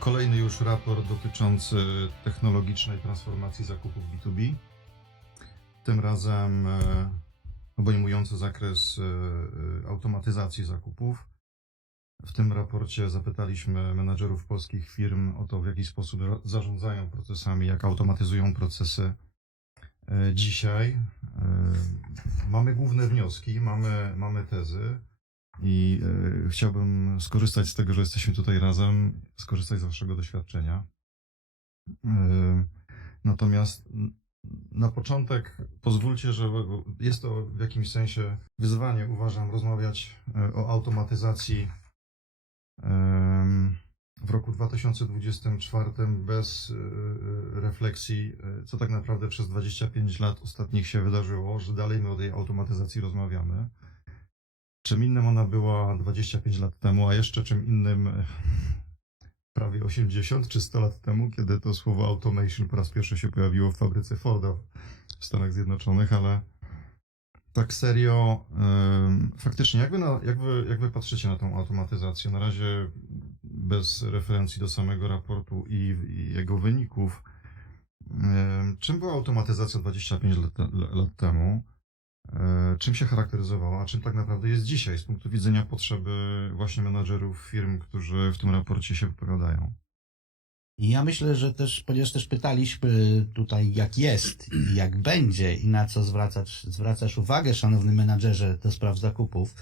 Kolejny już raport dotyczący technologicznej transformacji zakupów B2B. Tym razem obejmujący zakres automatyzacji zakupów. W tym raporcie zapytaliśmy menadżerów polskich firm o to, w jaki sposób zarządzają procesami, jak automatyzują procesy dzisiaj. Mamy główne wnioski, mamy tezy. I chciałbym skorzystać z tego, że jesteśmy tutaj razem, skorzystać z waszego doświadczenia. Natomiast na początek pozwólcie, że jest to w jakimś sensie wyzwanie, uważam, rozmawiać o automatyzacji w roku 2024 bez refleksji, co tak naprawdę przez 25 lat ostatnich się wydarzyło, że dalej my o tej automatyzacji rozmawiamy. Czym innym ona była 25 lat temu, a jeszcze czym innym prawie 80 czy 100 lat temu, kiedy to słowo automation po raz pierwszy się pojawiło w fabryce Forda w Stanach Zjednoczonych, ale tak serio, faktycznie, jak wy patrzycie na tą automatyzację? Na razie bez referencji do samego raportu i jego wyników. Czym była automatyzacja 25 lat temu? Czym się charakteryzowała, a czym tak naprawdę jest dzisiaj z punktu widzenia potrzeby właśnie menadżerów firm, którzy w tym raporcie się wypowiadają? Ja myślę, że też, ponieważ też pytaliśmy tutaj, jak jest i jak będzie i na co zwracasz uwagę, szanowny menadżerze do spraw zakupów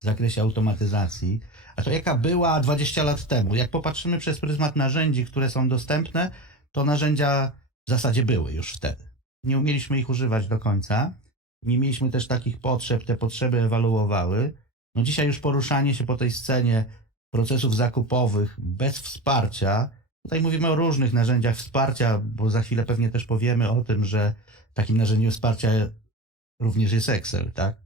w zakresie automatyzacji, a to jaka była 20 lat temu. Jak popatrzymy przez pryzmat narzędzi, które są dostępne, to narzędzia w zasadzie były już wtedy. Nie umieliśmy ich używać do końca. Nie mieliśmy też takich potrzeb, te potrzeby ewaluowały. No dzisiaj już poruszanie się po tej scenie procesów zakupowych bez wsparcia, tutaj mówimy o różnych narzędziach wsparcia, bo za chwilę pewnie też powiemy o tym, że takim narzędziem wsparcia również jest Excel, tak?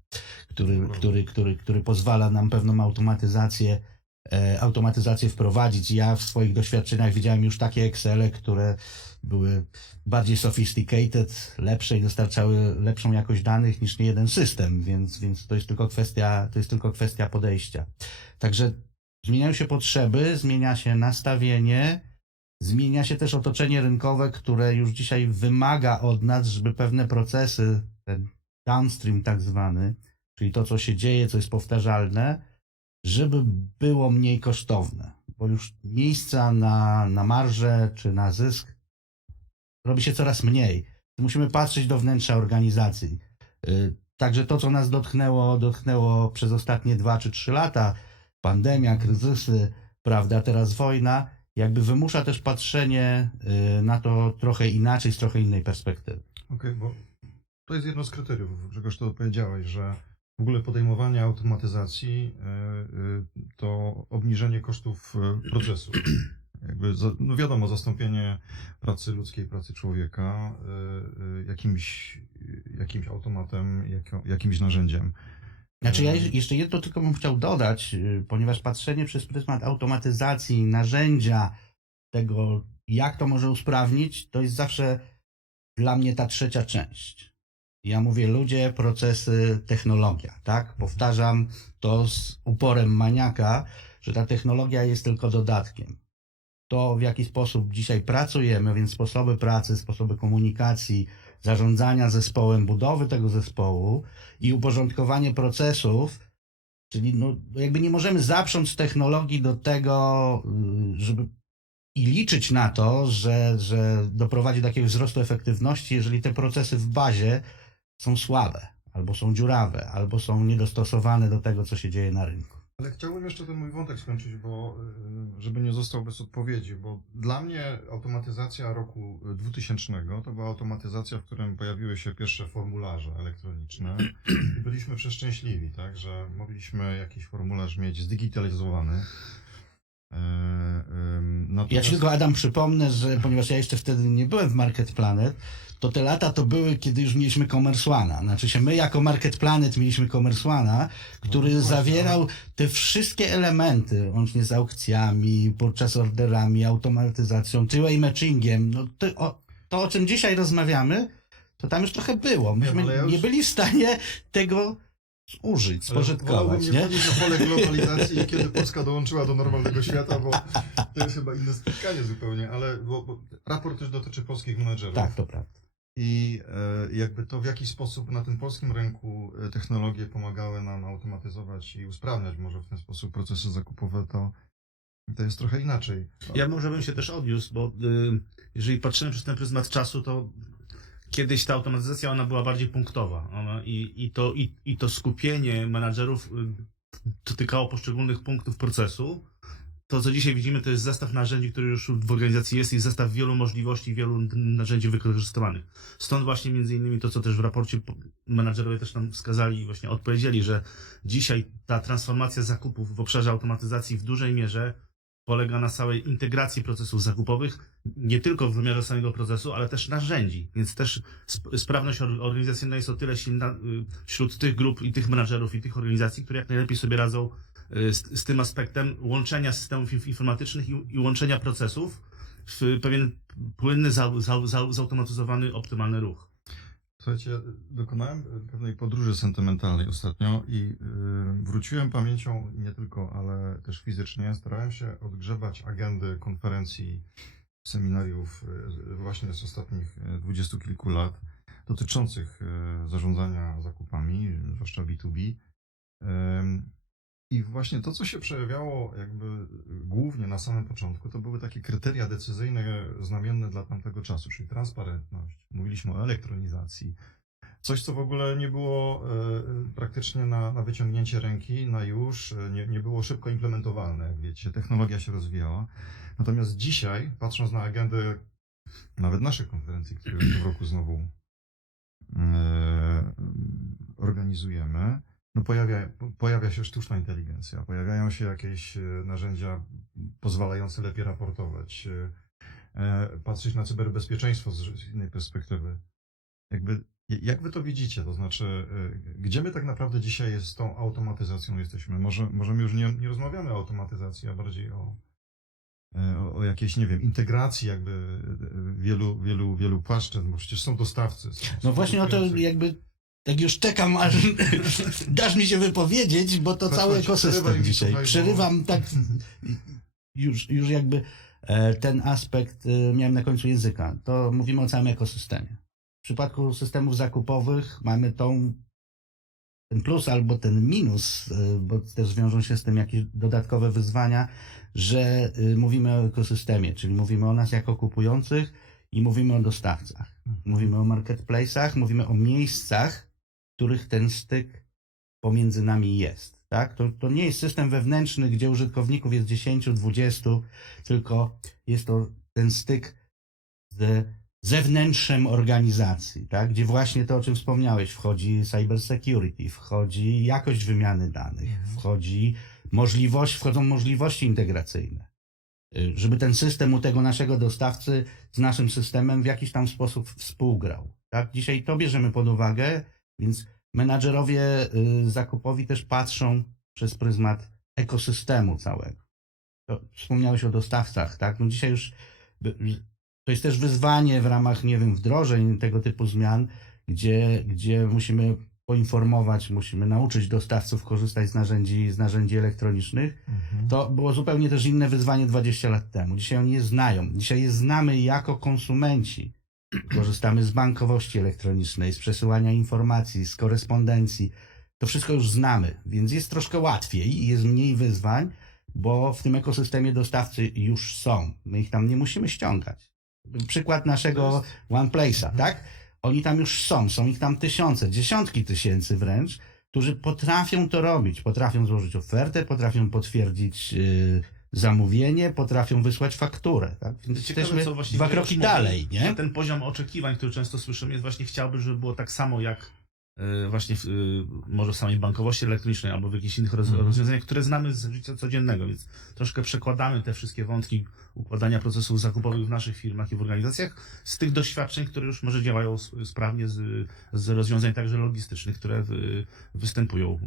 Który pozwala nam pewną automatyzację wprowadzić. Ja w swoich doświadczeniach widziałem już takie Excele, które były bardziej sophisticated, lepsze i dostarczały lepszą jakość danych niż niejeden system, więc to jest tylko kwestia podejścia. Także zmieniają się potrzeby, zmienia się nastawienie, zmienia się też otoczenie rynkowe, które już dzisiaj wymaga od nas, żeby pewne procesy, ten downstream tak zwany, czyli to, co się dzieje, co jest powtarzalne, żeby było mniej kosztowne, bo już miejsca na marżę czy na zysk robi się coraz mniej. Musimy patrzeć do wnętrza organizacji. Także to, co nas dotknęło przez ostatnie 2 czy 3 lata, pandemia, kryzysy, prawda, teraz wojna, jakby wymusza też patrzenie na to trochę inaczej, z trochę innej perspektywy. Okej, bo to jest jedno z kryteriów, Grzegorz, to powiedziałeś, że w ogóle podejmowanie automatyzacji to obniżenie kosztów procesu. Jakby, no wiadomo, zastąpienie pracy ludzkiej, pracy człowieka jakimś automatem, jakimś narzędziem. Znaczy ja jeszcze jedno tylko bym chciał dodać, ponieważ patrzenie przez pryzmat automatyzacji, narzędzia, tego jak to może usprawnić, to jest zawsze dla mnie ta trzecia część. Ja mówię ludzie, procesy, technologia, tak? Powtarzam to z uporem maniaka, że ta technologia jest tylko dodatkiem. To, w jaki sposób dzisiaj pracujemy, więc sposoby pracy, sposoby komunikacji, zarządzania zespołem, budowy tego zespołu i uporządkowanie procesów, czyli no, jakby nie możemy zaprząc technologii do tego, żeby i liczyć na to, że doprowadzi do jakiegoś wzrostu efektywności, jeżeli te procesy w bazie są słabe, albo są dziurawe, albo są niedostosowane do tego, co się dzieje na rynku. Ale chciałbym jeszcze ten mój wątek skończyć, bo żeby nie został bez odpowiedzi, bo dla mnie automatyzacja roku 2000 to była automatyzacja, w którym pojawiły się pierwsze formularze elektroniczne i byliśmy przeszczęśliwi, tak, że mogliśmy jakiś formularz mieć zdigitalizowany. Ja ci tylko, Adam, przypomnę, że ponieważ ja jeszcze wtedy nie byłem w Market Planet, to te lata to były, kiedy już mieliśmy Commerce One'a. Znaczy się my jako Market Planet mieliśmy Commerce One'a, który zawierał te wszystkie elementy, łącznie z aukcjami, purchase orderami, automatyzacją, two-way matchingiem. No to, o czym dzisiaj rozmawiamy, to tam już trochę było. Myśmy nie byli w stanie tego zużyć, Ale wolałbym spożytkować, nie nie? wchodzić na pole globalizacji, kiedy Polska dołączyła do normalnego świata, bo to jest chyba inne spotkanie zupełnie, ale bo raport też dotyczy polskich menedżerów. Tak, to prawda. I jakby to w jaki sposób na tym polskim rynku technologie pomagały nam automatyzować i usprawniać może w ten sposób procesy zakupowe, to jest trochę inaczej. Ja może bym się też odniósł, bo jeżeli patrzymy przez ten pryzmat czasu, to kiedyś ta automatyzacja ona była bardziej punktowa. I to skupienie menadżerów dotykało poszczególnych punktów procesu. To, co dzisiaj widzimy, to jest zestaw narzędzi, który już w organizacji jest i zestaw wielu możliwości, wielu narzędzi wykorzystywanych. Stąd właśnie między innymi to, co też w raporcie menadżerowie też nam wskazali i właśnie odpowiedzieli, że dzisiaj ta transformacja zakupów w obszarze automatyzacji w dużej mierze polega na całej integracji procesów zakupowych, nie tylko w wymiarze samego procesu, ale też narzędzi. Więc też sprawność organizacyjna jest o tyle silna wśród tych grup i tych menadżerów i tych organizacji, które jak najlepiej sobie radzą z tym aspektem łączenia systemów informatycznych i łączenia procesów w pewien płynny, zautomatyzowany, optymalny ruch. Słuchajcie, dokonałem pewnej podróży sentymentalnej ostatnio i wróciłem pamięcią nie tylko, ale też fizycznie. Starałem się odgrzebać agendy konferencji, seminariów właśnie z ostatnich 20 kilku lat dotyczących zarządzania zakupami, zwłaszcza B2B. I właśnie to, co się przejawiało jakby głównie na samym początku, to były takie kryteria decyzyjne znamienne dla tamtego czasu, czyli transparentność. Mówiliśmy o elektronizacji. Coś, co w ogóle nie było praktycznie na wyciągnięcie ręki, na już, nie było szybko implementowalne, jak wiecie. Technologia się rozwijała. Natomiast dzisiaj, patrząc na agendę nawet naszych konferencji, które w tym roku znowu organizujemy, no pojawia się sztuczna inteligencja, pojawiają się jakieś narzędzia pozwalające lepiej raportować, patrzeć na cyberbezpieczeństwo z innej perspektywy. Jak wy to widzicie? To znaczy, gdzie my tak naprawdę dzisiaj z tą automatyzacją jesteśmy? Może my już nie rozmawiamy o automatyzacji, a bardziej o jakiejś, nie wiem, integracji jakby wielu płaszczyzn, bo przecież są dostawcy. No właśnie o to jakby tak już czekam, aż dasz mi się wypowiedzieć, bo to cały ekosystem dzisiaj. Przerywam tak już jakby ten aspekt miałem na końcu języka. To mówimy o całym ekosystemie. W przypadku systemów zakupowych mamy ten plus albo ten minus, bo też wiążą się z tym jakieś dodatkowe wyzwania, że mówimy o ekosystemie, czyli mówimy o nas jako kupujących i mówimy o dostawcach. Mówimy o marketplace'ach, mówimy o miejscach, w których ten styk pomiędzy nami jest. Tak? To nie jest system wewnętrzny, gdzie użytkowników jest 10, 20, tylko jest to ten styk z zewnętrzem organizacji, tak? Gdzie właśnie to, o czym wspomniałeś, wchodzi cybersecurity, wchodzi jakość wymiany danych, wchodzą możliwości integracyjne. Żeby ten system u tego naszego dostawcy z naszym systemem w jakiś tam sposób współgrał. Tak? Dzisiaj to bierzemy pod uwagę, więc menadżerowie zakupowi też patrzą przez pryzmat ekosystemu całego. Wspomniałeś o dostawcach, tak? No dzisiaj już to jest też wyzwanie w ramach, nie wiem, wdrożeń tego typu zmian, gdzie musimy poinformować, musimy nauczyć dostawców korzystać z narzędzi elektronicznych. To było zupełnie też inne wyzwanie 20 lat temu. Dzisiaj oni je znają. Dzisiaj je znamy jako konsumenci. Korzystamy z bankowości elektronicznej, z przesyłania informacji, z korespondencji. To wszystko już znamy, więc jest troszkę łatwiej i jest mniej wyzwań, bo w tym ekosystemie dostawcy już są. My ich tam nie musimy ściągać. Przykład naszego OnePlace'a, tak? Oni tam już są ich tam tysiące, dziesiątki tysięcy wręcz, którzy potrafią to robić, potrafią złożyć ofertę, potrafią potwierdzić zamówienie, potrafią wysłać fakturę. Tak? Więc Ciekawe, jesteśmy co właśnie dwa Grzegorz kroki mówi, dalej, nie? że ten poziom oczekiwań, który często słyszymy, jest właśnie chciałby, żeby było tak samo jak właśnie może w samej bankowości elektronicznej albo w jakichś innych rozwiązaniach, które znamy z życia codziennego, więc troszkę przekładamy te wszystkie wątki układania procesów zakupowych w naszych firmach i w organizacjach z tych doświadczeń, które już może działają sprawnie z rozwiązań także logistycznych, które występują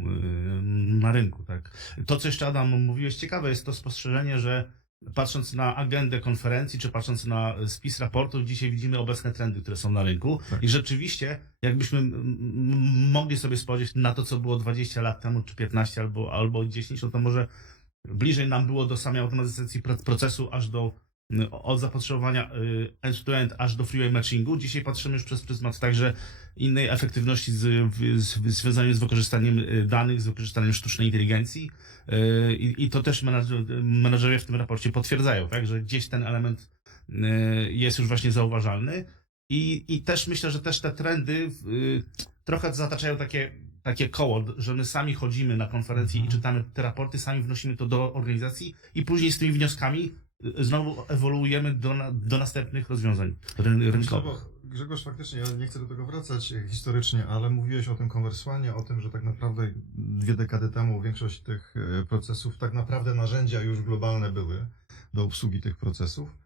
na rynku. Tak. To, co jeszcze Adam mówiłeś, ciekawe jest to spostrzeżenie, że patrząc na agendę konferencji, czy patrząc na spis raportów, dzisiaj widzimy obecne trendy, które są na rynku. Tak. I rzeczywiście, jakbyśmy mogli sobie spojrzeć na to, co było 20 lat temu, czy 15, albo 10, no to może bliżej nam było do samej automatyzacji procesu, aż do od zapotrzebowania end-to-end aż do freeway matchingu. Dzisiaj patrzymy już przez pryzmat także innej efektywności związanej z wykorzystaniem danych, z wykorzystaniem sztucznej inteligencji. I to też menadżerowie w tym raporcie potwierdzają, tak, że gdzieś ten element jest już właśnie zauważalny. I też myślę, że też te trendy trochę zataczają takie koło, że my sami chodzimy na konferencje i czytamy te raporty, sami wnosimy to do organizacji i później z tymi wnioskami znowu ewoluujemy do następnych rozwiązań rynkowych. Grzegorz, faktycznie, ja nie chcę do tego wracać historycznie, ale mówiłeś o tym konwersłanie, o tym, że tak naprawdę 2 dekady temu większość tych procesów, tak naprawdę narzędzia już globalne były do obsługi tych procesów,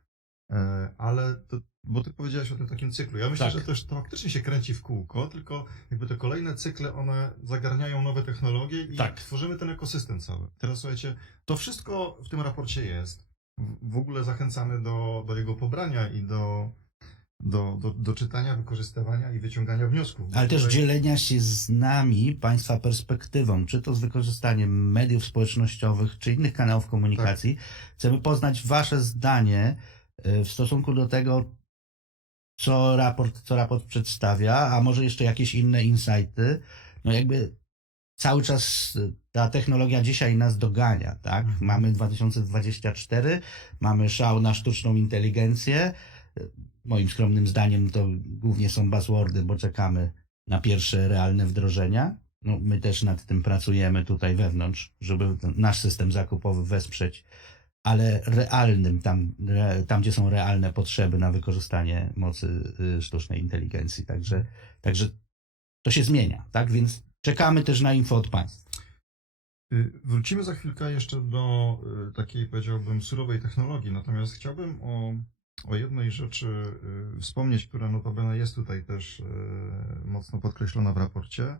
ale to, bo ty powiedziałeś o tym takim cyklu. Ja myślę, Tak. że też to faktycznie się kręci w kółko, tylko jakby te kolejne cykle, one zagarniają nowe technologie i Tak. tworzymy ten ekosystem cały. Teraz słuchajcie, to wszystko w tym raporcie jest. W ogóle zachęcamy do jego pobrania i do czytania, wykorzystywania i wyciągania wniosków. Ale też Tutaj- dzielenia się z nami, Państwa perspektywą, czy to z wykorzystaniem mediów społecznościowych, czy innych kanałów komunikacji. Chcemy poznać Wasze zdanie w stosunku do tego, co raport przedstawia, a może jeszcze jakieś inne insighty. No jakby cały czas ta technologia dzisiaj nas dogania, tak? Mamy 2024, mamy szał na sztuczną inteligencję. Moim skromnym zdaniem to głównie są buzzwordy, bo czekamy na pierwsze realne wdrożenia. No, my też nad tym pracujemy tutaj wewnątrz, żeby nasz system zakupowy wesprzeć, ale realnym, tam gdzie są realne potrzeby na wykorzystanie mocy sztucznej inteligencji. Także to się zmienia, tak? Więc czekamy też na info od Państwa. Wrócimy za chwilkę jeszcze do takiej, powiedziałbym, surowej technologii, natomiast chciałbym o jednej rzeczy wspomnieć, która notabene jest tutaj też mocno podkreślona w raporcie.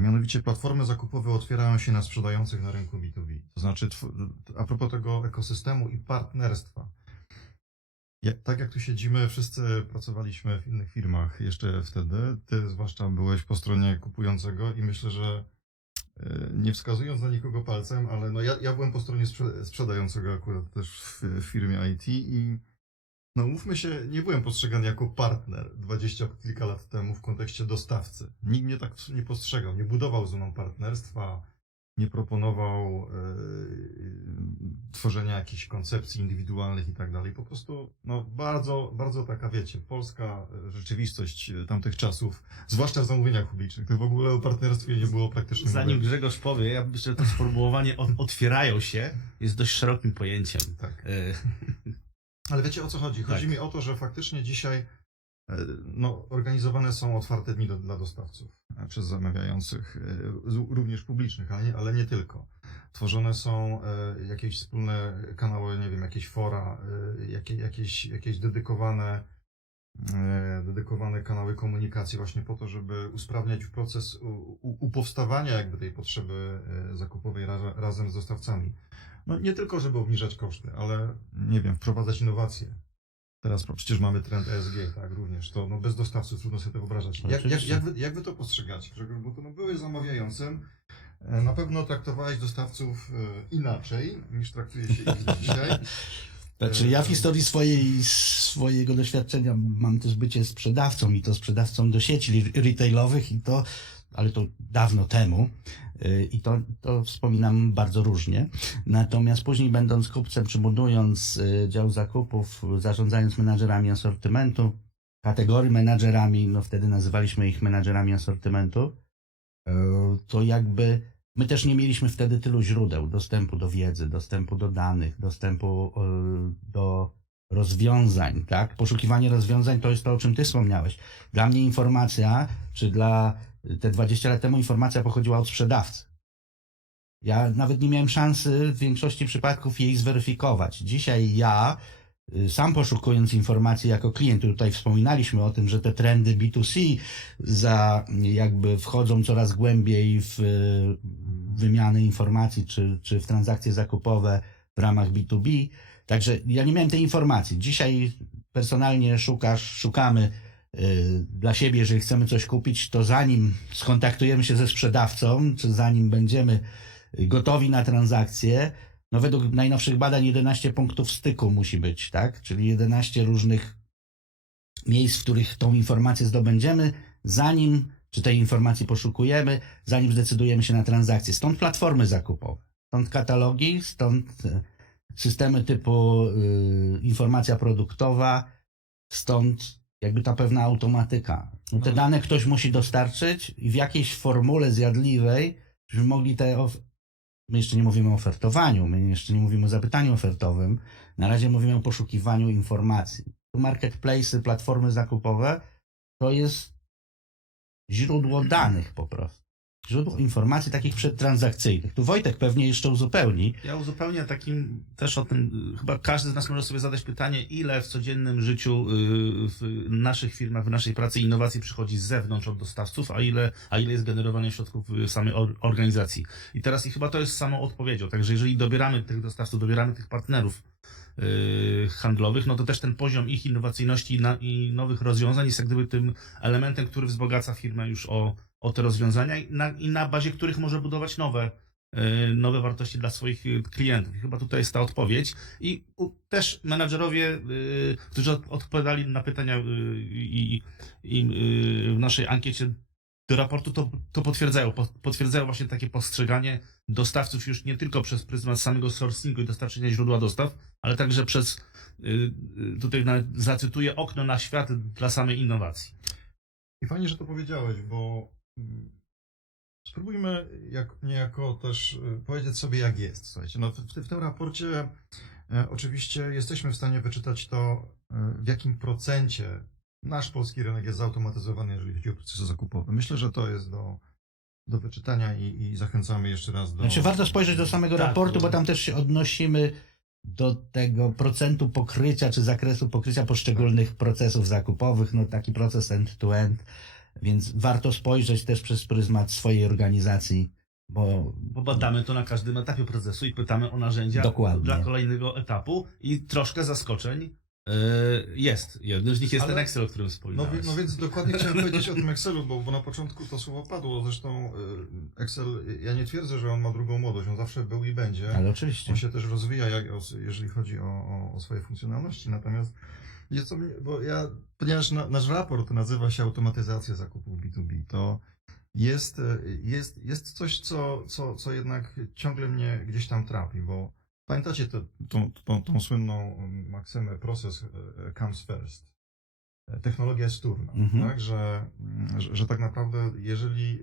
Mianowicie platformy zakupowe otwierają się na sprzedających na rynku B2B. To znaczy, a propos tego ekosystemu i partnerstwa. Tak jak tu siedzimy, wszyscy pracowaliśmy w innych firmach jeszcze wtedy. Ty zwłaszcza byłeś po stronie kupującego i myślę, że nie wskazując na nikogo palcem, ale no ja byłem po stronie sprzedającego akurat też w firmie IT i no mówmy się, nie byłem postrzegany jako partner 20 kilka lat temu w kontekście dostawcy. Nikt mnie tak nie postrzegał, nie budował ze mną partnerstwa, nie proponował tworzenia jakichś koncepcji indywidualnych i tak dalej. Po prostu no bardzo, bardzo taka, wiecie, polska rzeczywistość tamtych czasów, zwłaszcza w zamówieniach publicznych. To w ogóle o partnerstwie nie było praktycznie Zanim mowy. Grzegorz powie, ja myślę, że to sformułowanie otwierają się jest dość szerokim pojęciem. Tak. E, Ale wiecie, o co chodzi? Chodzi Tak. mi o to, że faktycznie dzisiaj no, organizowane są otwarte dni dla dostawców przez zamawiających, również publicznych, ale nie tylko. Tworzone są jakieś wspólne kanały, nie wiem, jakieś fora, jakieś dedykowane kanały komunikacji właśnie po to, żeby usprawniać proces upowstawania jakby tej potrzeby zakupowej razem z dostawcami. No nie tylko, żeby obniżać koszty, ale nie wiem, wprowadzać innowacje. Teraz przecież mamy trend ESG, tak, również. To no, bez dostawców trudno sobie to wyobrażać. Jak wy to postrzegacie, Grzegorz? Bo to no, byłeś zamawiającym. Na pewno traktowałeś dostawców inaczej, niż traktuje się ich dzisiaj. Znaczy ja w historii swojego doświadczenia mam też bycie sprzedawcą i to sprzedawcą do sieci retailowych ale to dawno temu i to wspominam bardzo różnie. Natomiast później będąc kupcem, czy budując dział zakupów, zarządzając menadżerami asortymentu, kategorii menadżerami, no wtedy nazywaliśmy ich menadżerami asortymentu, to jakby my też nie mieliśmy wtedy tylu źródeł dostępu do wiedzy, dostępu do danych, dostępu do rozwiązań, tak? Poszukiwanie rozwiązań to jest to, o czym ty wspomniałeś. Dla mnie informacja, czy te 20 lat temu informacja pochodziła od sprzedawcy. Ja nawet nie miałem szansy w większości przypadków jej zweryfikować. Dzisiaj ja, sam poszukując informacji jako klient, tutaj wspominaliśmy o tym, że te trendy B2C jakby wchodzą coraz głębiej w wymianę informacji, czy w transakcje zakupowe w ramach B2B. Także ja nie miałem tej informacji. Dzisiaj personalnie szukamy dla siebie, jeżeli chcemy coś kupić, to zanim skontaktujemy się ze sprzedawcą, czy zanim będziemy gotowi na transakcję, no według najnowszych badań 11 punktów styku musi być, tak? Czyli 11 różnych miejsc, w których tą informację zdobędziemy, zanim, czy tej informacji poszukujemy, zanim zdecydujemy się na transakcję. Stąd platformy zakupowe, stąd katalogi, stąd systemy typu informacja produktowa, stąd jakby ta pewna automatyka. No te dane ktoś musi dostarczyć i w jakiejś formule zjadliwej, żebyśmy mogli my jeszcze nie mówimy o ofertowaniu, my jeszcze nie mówimy o zapytaniu ofertowym, na razie mówimy o poszukiwaniu informacji. Marketplace'y, platformy zakupowe to jest źródło danych po prostu. Źródło informacji takich przedtransakcyjnych. Tu Wojtek pewnie jeszcze uzupełni. Ja uzupełnię takim też o tym, chyba każdy z nas może sobie zadać pytanie, ile w codziennym życiu w naszych firmach, w naszej pracy innowacji przychodzi z zewnątrz od dostawców, a ile jest generowane środków w samej organizacji. I teraz chyba to jest samą odpowiedzią. Także jeżeli dobieramy tych dostawców, dobieramy tych partnerów handlowych, no to też ten poziom ich innowacyjności i nowych rozwiązań jest jak gdyby tym elementem, który wzbogaca firmę już o te rozwiązania i na bazie których może budować nowe wartości dla swoich klientów. I chyba tutaj jest ta odpowiedź. I też menadżerowie, którzy odpowiadali na pytania w naszej ankiecie do raportu, to potwierdzają. Potwierdzają właśnie takie postrzeganie dostawców już nie tylko przez pryzmat samego sourcingu i dostarczenia źródła dostaw, ale także przez, tutaj zacytuję, okno na świat dla samej innowacji. I fajnie, że to powiedziałeś, bo spróbujmy niejako też powiedzieć sobie, jak jest. Słuchajcie, no w tym raporcie oczywiście jesteśmy w stanie wyczytać to, w jakim procencie nasz polski rynek jest zautomatyzowany, jeżeli chodzi o procesy zakupowe. Myślę, że to jest do wyczytania i zachęcamy jeszcze raz do... Znaczy warto spojrzeć do samego raportu, bo tam też się odnosimy do tego procentu pokrycia, czy zakresu pokrycia poszczególnych procesów zakupowych, no taki proces end-to-end, więc warto spojrzeć też przez pryzmat swojej organizacji, bo badamy to na każdym etapie procesu i pytamy o narzędzia Dokładnie. dla kolejnego etapu i troszkę zaskoczeń jest. Jednym z nich jest ten Excel, o którym wspominałeś. No więc dokładnie chciałem powiedzieć o tym Excelu, bo na początku to słowo padło. Zresztą Excel, ja nie twierdzę, że on ma drugą młodość, on zawsze był i będzie. ale oczywiście. On się też rozwija, jeżeli chodzi o swoje funkcjonalności. Natomiast, wiecie co, ponieważ nasz raport nazywa się Automatyzacja zakupów B2B, to jest coś, co jednak ciągle mnie gdzieś tam trapi, bo pamiętacie tą słynną maksymę process comes first. Technologia jest wtórna, tak? Że tak naprawdę jeżeli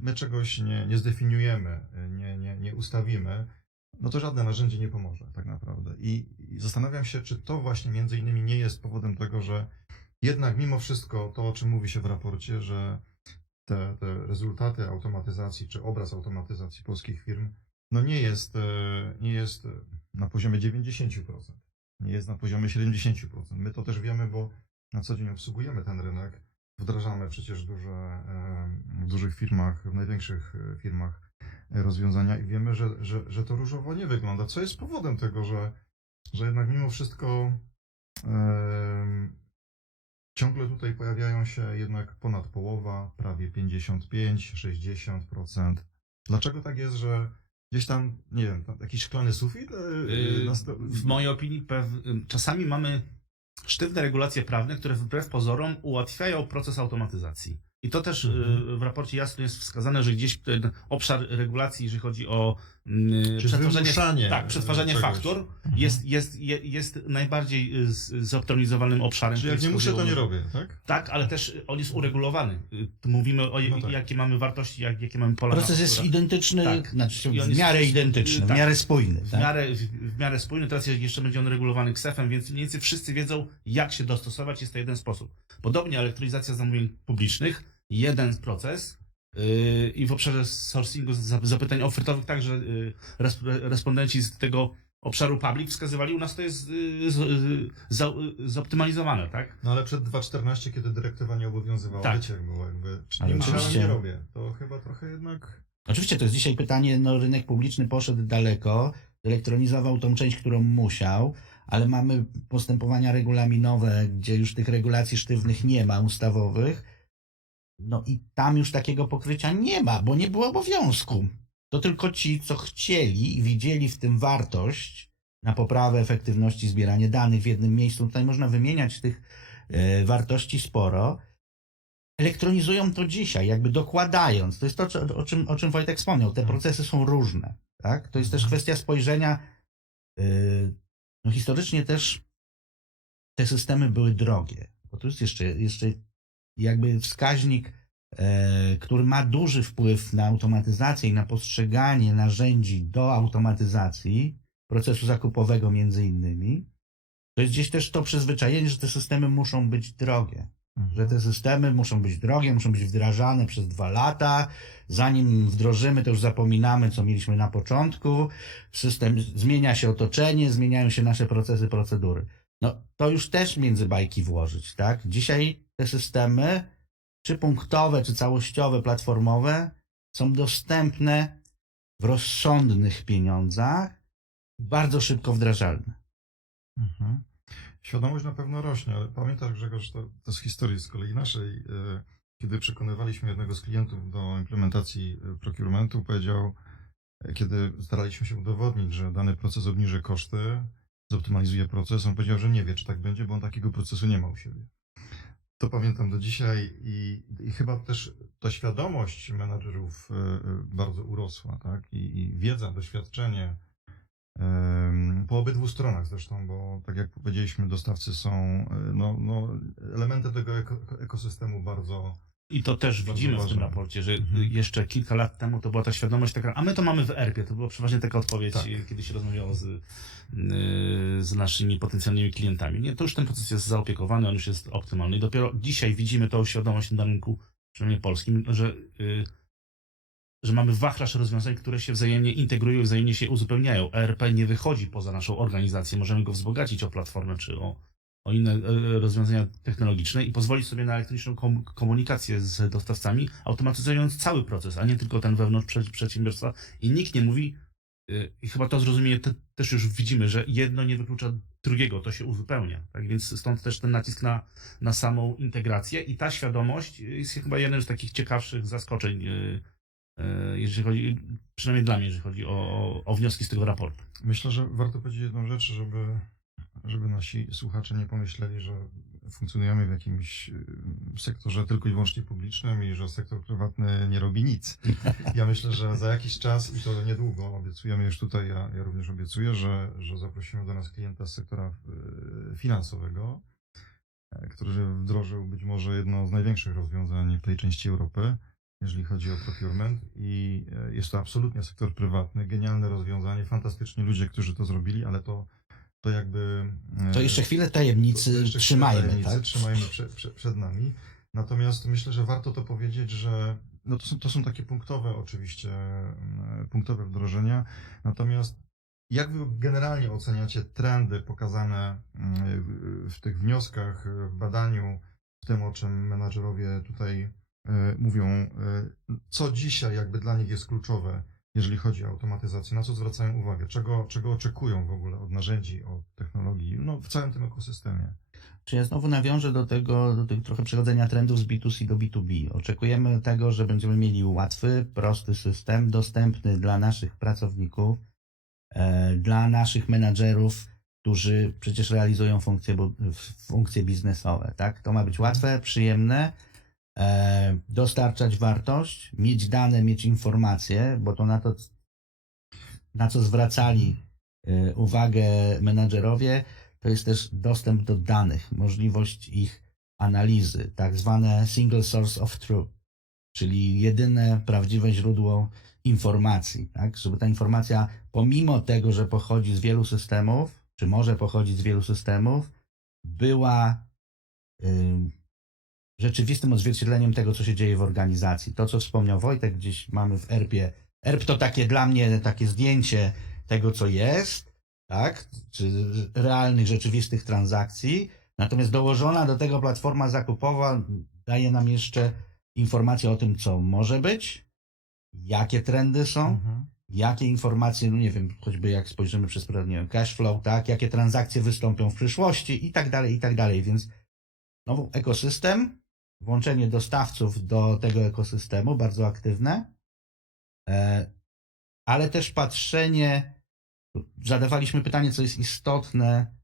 my czegoś nie zdefiniujemy, nie ustawimy, no to żadne narzędzie nie pomoże tak naprawdę. I zastanawiam się, czy to właśnie między innymi nie jest powodem tego, że jednak mimo wszystko to, o czym mówi się w raporcie, że te rezultaty automatyzacji, czy obraz automatyzacji polskich firm, no nie jest na poziomie 90%, nie jest na poziomie 70%. My to też wiemy, bo na co dzień obsługujemy ten rynek, wdrażamy przecież w dużych firmach, w największych firmach rozwiązania i wiemy, że to różowo nie wygląda. Co jest powodem tego, że jednak mimo wszystko ciągle tutaj pojawiają się jednak ponad połowa, prawie 55-60%. Dlaczego tak jest, że gdzieś tam, nie wiem, jakiś szklany sufit? W mojej opinii czasami mamy sztywne regulacje prawne, które wbrew pozorom ułatwiają proces automatyzacji. I to też w raporcie jasno jest wskazane, że gdzieś ten obszar regulacji, jeżeli chodzi o przetwarzanie faktur, jest najbardziej zoptymalizowanym obszarem. Czyli jak nie muszę, to nie robię, tak? Tak, ale też on jest uregulowany. Tu mówimy o jakie mamy wartości, jakie mamy pola. Proces jest identyczny, tak. znaczy I on w miarę identyczny, tak. w miarę spójny. W Tak? miarę spójny, teraz jeszcze będzie on regulowany KSEF-em, więc mniej więcej wszyscy wiedzą, jak się dostosować, jest to jeden sposób. Podobnie elektronizacja zamówień publicznych, jeden proces i w obszarze sourcingu zapytań ofertowych także respondenci z tego obszaru public wskazywali, u nas to jest zoptymalizowane, tak? No ale przed 2.14, kiedy dyrektywa nie obowiązywała, tak. wiecie, jak było jakby, Ale nie musiałem, oczywiście. nie robię. To chyba trochę jednak... Oczywiście to jest dzisiaj pytanie, no rynek publiczny poszedł daleko, elektronizował tą część, którą musiał, ale mamy postępowania regulaminowe, gdzie już tych regulacji sztywnych nie ma, ustawowych. No i tam już takiego pokrycia nie ma, bo nie było obowiązku. To tylko ci, co chcieli i widzieli w tym wartość na poprawę efektywności zbierania danych w jednym miejscu. Tutaj można wymieniać tych wartości sporo. Elektronizują to dzisiaj, jakby dokładając. To jest to, o czym Wojtek wspomniał. Te procesy są różne. Tak? To jest też kwestia spojrzenia. No historycznie też te systemy były drogie. Bo tu jest jeszcze jakby wskaźnik, który ma duży wpływ na automatyzację i na postrzeganie narzędzi do automatyzacji procesu zakupowego między innymi. To jest gdzieś też to przyzwyczajenie, że te systemy muszą być drogie. Że te systemy muszą być drogie, muszą być wdrażane przez 2 lata. Zanim wdrożymy, to już zapominamy, co mieliśmy na początku. System, zmienia się otoczenie, zmieniają się nasze procesy, procedury. No to już też między bajki włożyć, tak? Dzisiaj te systemy, czy punktowe, czy całościowe, platformowe, są dostępne w rozsądnych pieniądzach, bardzo szybko wdrażalne. Mhm. Świadomość na pewno rośnie, ale pamiętasz, Grzegorz, to z historii z kolei naszej, kiedy przekonywaliśmy jednego z klientów do implementacji procurementu, powiedział, kiedy staraliśmy się udowodnić, że dany proces obniży koszty, zoptymalizuje proces, on powiedział, że nie wie, czy tak będzie, bo on takiego procesu nie ma u siebie. To pamiętam do dzisiaj i chyba też ta świadomość menadżerów bardzo urosła, tak? I wiedza, doświadczenie po obydwu stronach zresztą, bo tak jak powiedzieliśmy, dostawcy są elementem tego ekosystemu bardzo. I to też widzimy w tym raporcie, że jeszcze kilka lat temu to była ta świadomość taka, a my to mamy w ERP-ie. To była przeważnie taka odpowiedź, kiedy się rozmawiało z naszymi potencjalnymi klientami. Nie, to już ten proces jest zaopiekowany, on już jest optymalny. I dopiero dzisiaj widzimy tą świadomość na rynku, przynajmniej polskim, że mamy wachlarz rozwiązań, które się wzajemnie integrują, wzajemnie się uzupełniają. ERP nie wychodzi poza naszą organizację, możemy go wzbogacić o platformę czy o inne rozwiązania technologiczne i pozwolić sobie na elektroniczną komunikację z dostawcami, automatyzując cały proces, a nie tylko ten wewnątrz przedsiębiorstwa. I nikt nie mówi, i chyba to zrozumienie też już widzimy, że jedno nie wyklucza drugiego, to się uzupełnia. Tak więc stąd też ten nacisk na samą integrację i ta świadomość jest chyba jednym z takich ciekawszych zaskoczeń, jeżeli chodzi, przynajmniej dla mnie, jeżeli chodzi o wnioski z tego raportu. Myślę, że warto powiedzieć jedną rzecz, żeby nasi słuchacze nie pomyśleli, że funkcjonujemy w jakimś sektorze tylko i wyłącznie publicznym i że sektor prywatny nie robi nic. Ja myślę, że za jakiś czas, i to niedługo, obiecujemy już tutaj, ja również obiecuję, że zaprosimy do nas klienta z sektora finansowego, który wdrożył być może jedno z największych rozwiązań w tej części Europy, jeżeli chodzi o procurement, i jest to absolutnie sektor prywatny, genialne rozwiązanie, fantastyczni ludzie, którzy to zrobili, ale to jakby... To jeszcze chwilę tajemnicy trzymajmy, tak? Trzymajmy przed nami. Natomiast myślę, że warto to powiedzieć, że no to są takie punktowe oczywiście, punktowe wdrożenia. Natomiast jak wy generalnie oceniacie trendy pokazane w tych wnioskach, w badaniu, w tym, o czym menadżerowie tutaj mówią, co dzisiaj jakby dla nich jest kluczowe, jeżeli chodzi o automatyzację, na co zwracają uwagę, czego oczekują w ogóle od narzędzi, od technologii, no w całym tym ekosystemie. Czy ja znowu nawiążę do tego trochę przechodzenia trendów z B2C do B2B. Oczekujemy tego, że będziemy mieli łatwy, prosty system, dostępny dla naszych pracowników, dla naszych menadżerów, którzy przecież realizują funkcje biznesowe. Tak? To ma być łatwe, przyjemne, dostarczać wartość, mieć dane, mieć informacje, bo to na co zwracali uwagę menadżerowie, to jest też dostęp do danych, możliwość ich analizy, tak zwane single source of truth, czyli jedyne prawdziwe źródło informacji, tak? Żeby ta informacja, pomimo tego, że pochodzi z wielu systemów, czy może pochodzić z wielu systemów, była rzeczywistym odzwierciedleniem tego, co się dzieje w organizacji. To, co wspomniał Wojtek, gdzieś mamy w ERP-ie. ERP to takie dla mnie takie zdjęcie tego, co jest, tak? Czy realnych, rzeczywistych transakcji. Natomiast dołożona do tego platforma zakupowa daje nam jeszcze informacje o tym, co może być, jakie trendy są jakie informacje, no nie wiem, choćby jak spojrzymy przez pryzmat, nie wiem, cash flow, tak, jakie transakcje wystąpią w przyszłości i tak dalej, więc znowu ekosystem, włączenie dostawców do tego ekosystemu, bardzo aktywne, ale też patrzenie, zadawaliśmy pytanie, co jest istotne,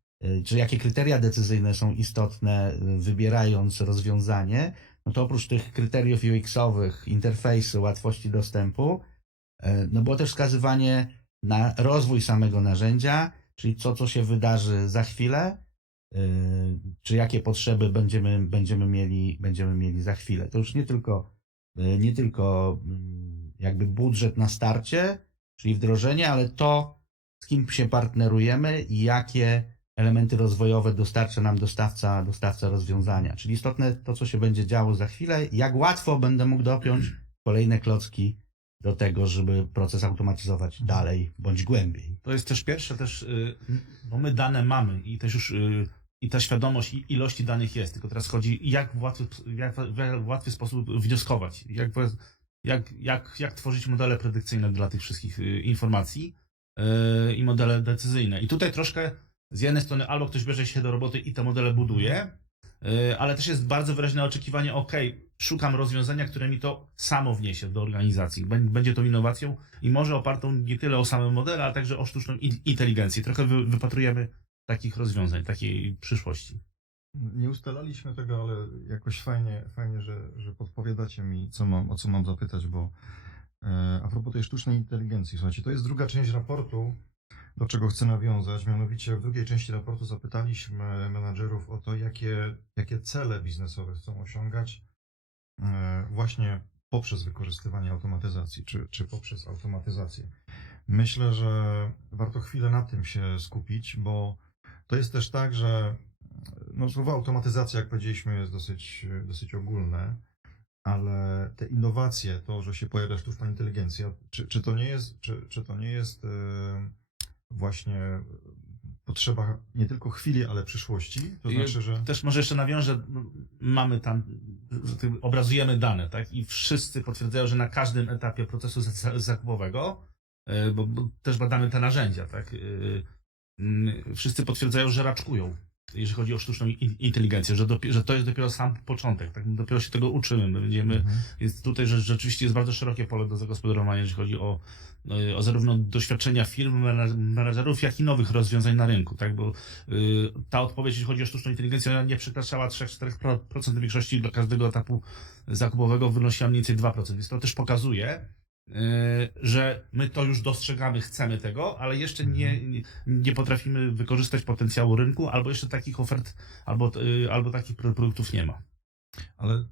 czy jakie kryteria decyzyjne są istotne, wybierając rozwiązanie, no to oprócz tych kryteriów UX-owych, interfejsu, łatwości dostępu, no było też wskazywanie na rozwój samego narzędzia, czyli co się wydarzy za chwilę, czy jakie potrzeby będziemy mieli za chwilę. To już nie tylko jakby budżet na starcie, czyli wdrożenie, ale to, z kim się partnerujemy i jakie elementy rozwojowe dostarcza nam dostawca rozwiązania. Czyli istotne to, co się będzie działo za chwilę, jak łatwo będę mógł dopiąć kolejne klocki do tego, żeby proces automatyzować dalej bądź głębiej. To jest też pierwsze, bo my dane mamy i też już i ta świadomość ilości danych jest, tylko teraz chodzi, jak w łatwy sposób wnioskować, jak tworzyć modele predykcyjne dla tych wszystkich informacji i modele decyzyjne. I tutaj troszkę z jednej strony albo ktoś bierze się do roboty i te modele buduje, ale też jest bardzo wyraźne oczekiwanie, szukam rozwiązania, które mi to samo wniesie do organizacji. Będzie tą innowacją i może opartą nie tyle o same modele, ale także o sztuczną inteligencję. Trochę wypatrujemy takich rozwiązań, takiej przyszłości. Nie ustalaliśmy tego, ale jakoś fajnie, że podpowiadacie mi, o co mam zapytać, bo a propos tej sztucznej inteligencji, słuchajcie, to jest druga część raportu, do czego chcę nawiązać. Mianowicie w drugiej części raportu zapytaliśmy menadżerów o to, jakie cele biznesowe chcą osiągać właśnie poprzez wykorzystywanie automatyzacji, czy poprzez automatyzację. Myślę, że warto chwilę na tym się skupić, bo to jest też tak, że słowo automatyzacja, jak powiedzieliśmy, jest dosyć ogólne, ale te innowacje, to, że się pojawia sztuczna inteligencja, czy to nie jest właśnie potrzeba nie tylko chwili, ale przyszłości? To znaczy, że... Też może jeszcze nawiążę, mamy tam, obrazujemy dane, tak? I wszyscy potwierdzają, że na każdym etapie procesu zakupowego, bo też badamy te narzędzia, tak? Wszyscy potwierdzają, że raczkują, jeżeli chodzi o sztuczną inteligencję, że to jest dopiero sam początek, tak? My dopiero się tego uczymy. Jest tutaj, że rzeczywiście jest bardzo szerokie pole do zagospodarowania, jeżeli chodzi o zarówno doświadczenia firm, menadżerów, jak i nowych rozwiązań na rynku, tak? Bo ta odpowiedź, jeśli chodzi o sztuczną inteligencję, ona nie przekraczała 3-4% większości dla każdego etapu zakupowego, wynosiła mniej więcej 2%. Więc to też pokazuje, że my to już dostrzegamy, chcemy tego, ale jeszcze nie potrafimy wykorzystać potencjału rynku, albo jeszcze takich ofert, albo takich produktów nie ma. Ale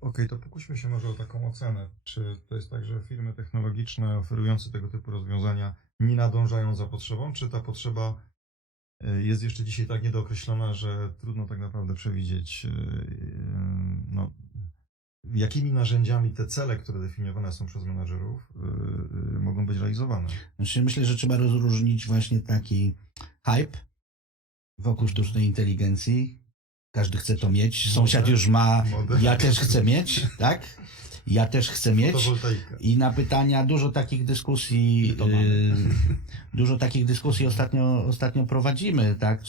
okej, to pokuśmy się może o taką ocenę. Czy to jest tak, że firmy technologiczne oferujące tego typu rozwiązania nie nadążają za potrzebą, czy ta potrzeba jest jeszcze dzisiaj tak niedookreślona, że trudno tak naprawdę przewidzieć, jakimi narzędziami te cele, które definiowane są przez menadżerów, mogą być realizowane? Znaczy, myślę, że trzeba rozróżnić właśnie taki hype wokół sztucznej inteligencji. Każdy chce to mieć. Sąsiad już ma, ja też chcę mieć, tak? Ja też chcę mieć. Fotowoltaika. I na pytania dużo takich dyskusji ostatnio prowadzimy, tak?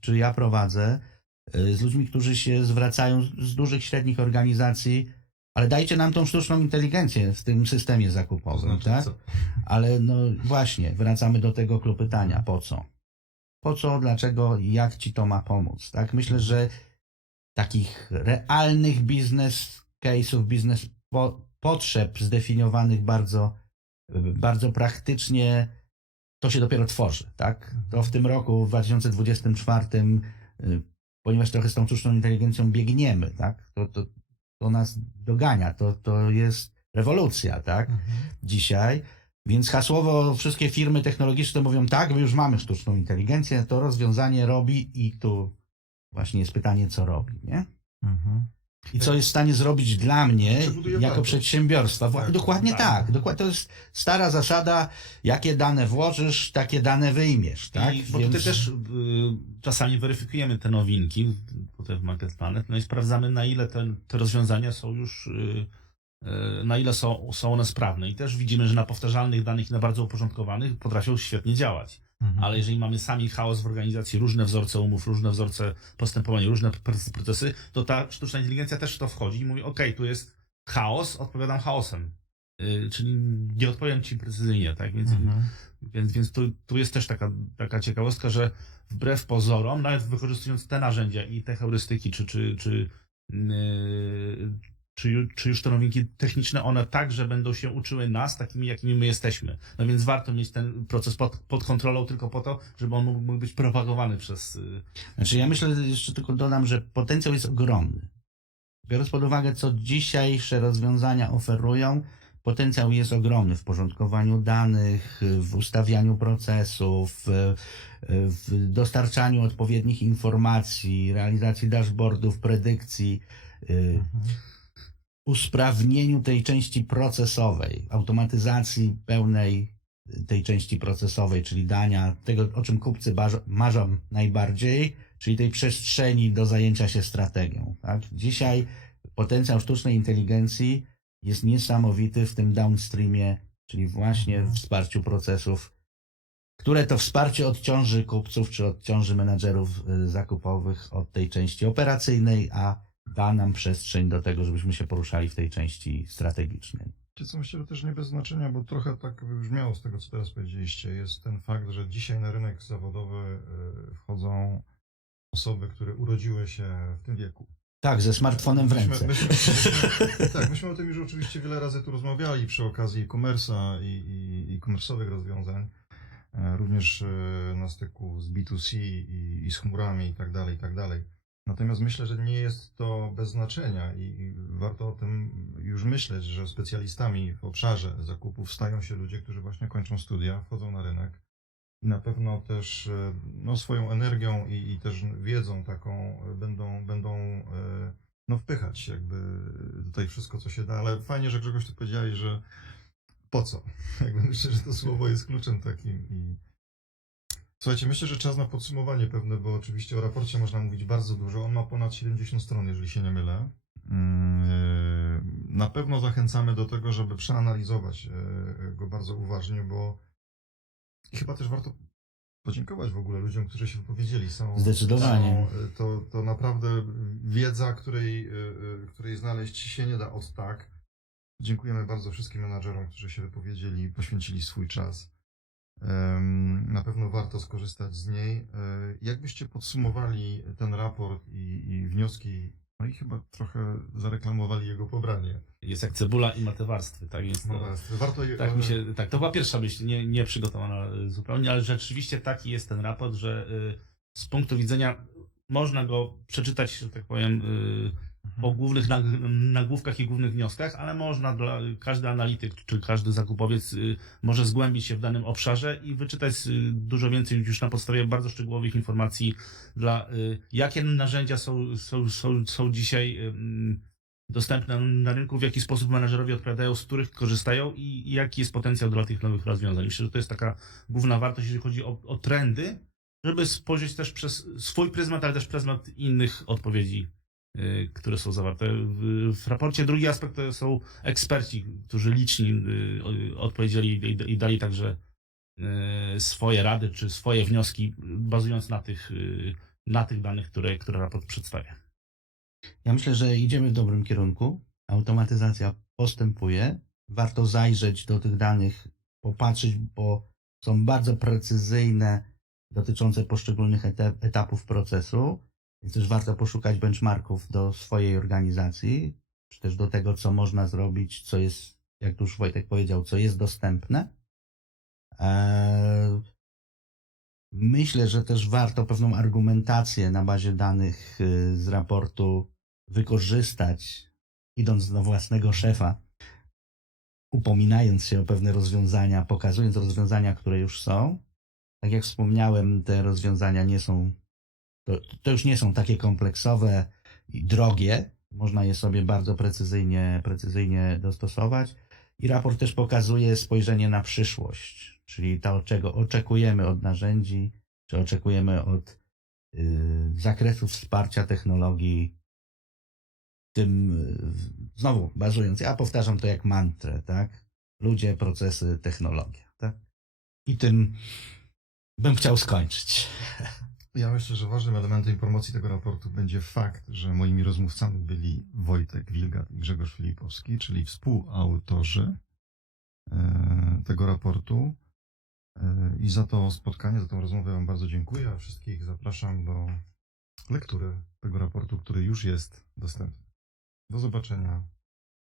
Czy ja prowadzę z ludźmi, którzy się zwracają z dużych, średnich organizacji, ale dajcie nam tą sztuczną inteligencję w tym systemie zakupowym, To znaczy tak? co? Ale no właśnie, wracamy do tego pytania, po co? Po co, dlaczego, jak ci to ma pomóc, tak? Myślę, że takich realnych biznes case'ów, biznes potrzeb zdefiniowanych bardzo praktycznie, to się dopiero tworzy, tak? To w tym roku, w 2024, ponieważ trochę z tą sztuczną inteligencją biegniemy, tak? To nas dogania, to jest rewolucja, tak? Dzisiaj. Więc hasłowo wszystkie firmy technologiczne mówią, tak, my już mamy sztuczną inteligencję, to rozwiązanie robi i tu właśnie jest pytanie, co robi, nie? I co jest w stanie zrobić dla mnie jako przedsiębiorstwa. Dokładnie tak. To jest stara zasada, jakie dane włożysz, takie dane wyjmiesz. Tak? Bo tutaj też czasami weryfikujemy te nowinki tutaj w Market Planet, no i sprawdzamy, na ile te rozwiązania są już na ile są one sprawne. I też widzimy, że na powtarzalnych danych i na bardzo uporządkowanych potrafią świetnie działać. Ale jeżeli mamy sami chaos w organizacji, różne wzorce umów, różne wzorce postępowania, różne procesy, to ta sztuczna inteligencja też w to wchodzi i mówi, tu jest chaos, odpowiadam chaosem. Czyli nie odpowiem ci precyzyjnie, tak? Więc tu jest też taka ciekawostka, że wbrew pozorom, nawet wykorzystując te narzędzia i te heurystyki, czy już te nowinki techniczne, one także będą się uczyły nas takimi, jakimi my jesteśmy. No więc warto mieć ten proces pod kontrolą tylko po to, żeby on mógł być propagowany przez... Znaczy ja myślę, że jeszcze tylko dodam, że potencjał jest ogromny. Biorąc pod uwagę, co dzisiejsze rozwiązania oferują, potencjał jest ogromny w porządkowaniu danych, w ustawianiu procesów, w dostarczaniu odpowiednich informacji, realizacji dashboardów, predykcji, usprawnieniu tej części procesowej, automatyzacji pełnej tej części procesowej, czyli dania tego, o czym kupcy marzą najbardziej, czyli tej przestrzeni do zajęcia się strategią. Tak? Dzisiaj potencjał sztucznej inteligencji jest niesamowity w tym downstreamie, czyli właśnie w wsparciu procesów, które to wsparcie odciąży kupców czy odciąży menadżerów zakupowych od tej części operacyjnej, a da nam przestrzeń do tego, żebyśmy się poruszali w tej części strategicznej. Co myślę, że też nie bez znaczenia, bo trochę tak wybrzmiało z tego, co teraz powiedzieliście, jest ten fakt, że dzisiaj na rynek zawodowy wchodzą osoby, które urodziły się w tym wieku. Tak, ze smartfonem w ręce. Myśmy o tym już oczywiście wiele razy tu rozmawiali przy okazji e-commerce'a i e-commerce'owych rozwiązań, również na styku z B2C i z chmurami i tak dalej, i tak dalej. Natomiast myślę, że nie jest to bez znaczenia i warto o tym już myśleć, że specjalistami w obszarze zakupów stają się ludzie, którzy właśnie kończą studia, wchodzą na rynek i na pewno też swoją energią i też wiedzą taką będą wpychać jakby tutaj wszystko, co się da, ale fajnie, że Grzegorz tu powiedziałeś, że po co? Jakby myślę, że to słowo jest kluczem takim i słuchajcie, myślę, że czas na podsumowanie pewne, bo oczywiście o raporcie można mówić bardzo dużo. On ma ponad 70 stron, jeżeli się nie mylę. Na pewno zachęcamy do tego, żeby przeanalizować go bardzo uważnie, bo chyba też warto podziękować w ogóle ludziom, którzy się wypowiedzieli. Zdecydowanie. To naprawdę wiedza, której znaleźć się nie da od tak. Dziękujemy bardzo wszystkim menadżerom, którzy się wypowiedzieli i poświęcili swój czas. Na pewno warto skorzystać z niej. Jakbyście podsumowali ten raport i wnioski, no i chyba trochę zareklamowali jego pobranie. Jest jak cebula i ma te warstwy, tak więc warto to była pierwsza myśl, nie przygotowana zupełnie, ale rzeczywiście taki jest ten raport, że z punktu widzenia można go przeczytać, że tak powiem, po głównych nagłówkach i głównych wnioskach, ale każdy analityk czy każdy zakupowiec może zgłębić się w danym obszarze i wyczytać dużo więcej już na podstawie bardzo szczegółowych informacji, jakie narzędzia są dzisiaj dostępne na rynku, w jaki sposób menadżerowie odpowiadają, z których korzystają i jaki jest potencjał dla tych nowych rozwiązań. Myślę, że to jest taka główna wartość, jeżeli chodzi o trendy, żeby spojrzeć też przez swój pryzmat, ale też pryzmat innych odpowiedzi, które są zawarte w raporcie. Drugi aspekt to są eksperci, którzy liczni odpowiedzieli i dali także swoje rady czy swoje wnioski, bazując na tych danych, które raport przedstawia. Ja myślę, że idziemy w dobrym kierunku. Automatyzacja postępuje. Warto zajrzeć do tych danych, popatrzeć, bo są bardzo precyzyjne, dotyczące poszczególnych etapów procesu. Więc też warto poszukać benchmarków do swojej organizacji, czy też do tego, co można zrobić, co jest, jak tu już Wojtek powiedział, co jest dostępne. Myślę, że też warto pewną argumentację na bazie danych z raportu wykorzystać, idąc do własnego szefa, upominając się o pewne rozwiązania, pokazując rozwiązania, które już są. Tak jak wspomniałem, te rozwiązania nie są, to już nie są takie kompleksowe i drogie. Można je sobie bardzo precyzyjnie dostosować. I raport też pokazuje spojrzenie na przyszłość, czyli to, czego oczekujemy od narzędzi, czy oczekujemy od zakresu wsparcia technologii tym, znowu bazując, ja powtarzam to jak mantrę, tak? Ludzie, procesy, technologia, tak? I tym bym chciał skończyć. Ja myślę, że ważnym elementem promocji tego raportu będzie fakt, że moimi rozmówcami byli Wojtek Wilgat i Grzegorz Filipowski, czyli współautorzy tego raportu. I za to spotkanie, za tą rozmowę Wam bardzo dziękuję, a wszystkich zapraszam do lektury tego raportu, który już jest dostępny. Do zobaczenia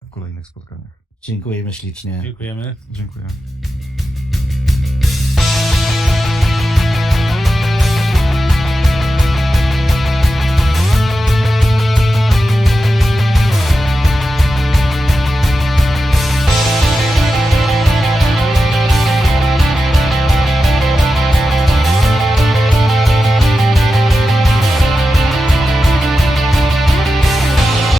w kolejnych spotkaniach. Dziękujemy ślicznie. Dziękujemy. Dziękuję.